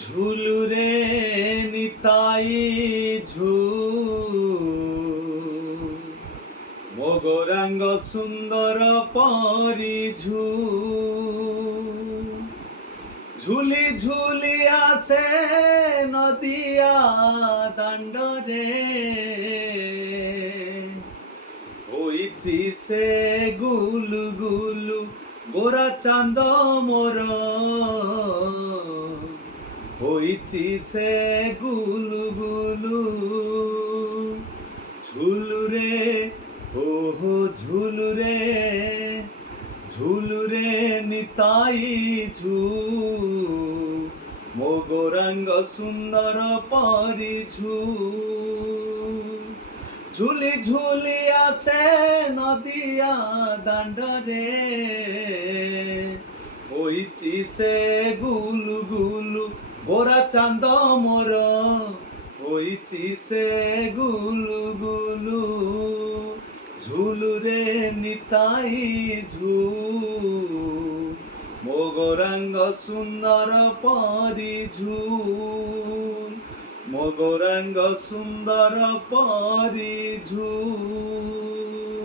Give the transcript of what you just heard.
ঝুলুরে নিতাই মগরাঙ্গ সুন্দর পরিঝু ঝুলি ঝুলি আসে নদিয়া দাণ্ডরে হইছি সে গুলু গুলু গোরা চাঁদ মোর হইছি সে গুলু গুলু ঝুলুরে ওহো ঝুলুরে ঝুলুরে নিতাই মগরাঙ্গ সুন্দর পরিঝু ঝুলি ঝুলি আসে নদিয়া দাণ্ডরে হইছি সে গুলু গুলু গোরা চাঁদ মোর হইছি সে গুলু গুলু ঝুলুরে নিতাই মগরাঙ্গ সুন্দর পরিঝু মগরাঙ্গ সুন্দর পরিঝু।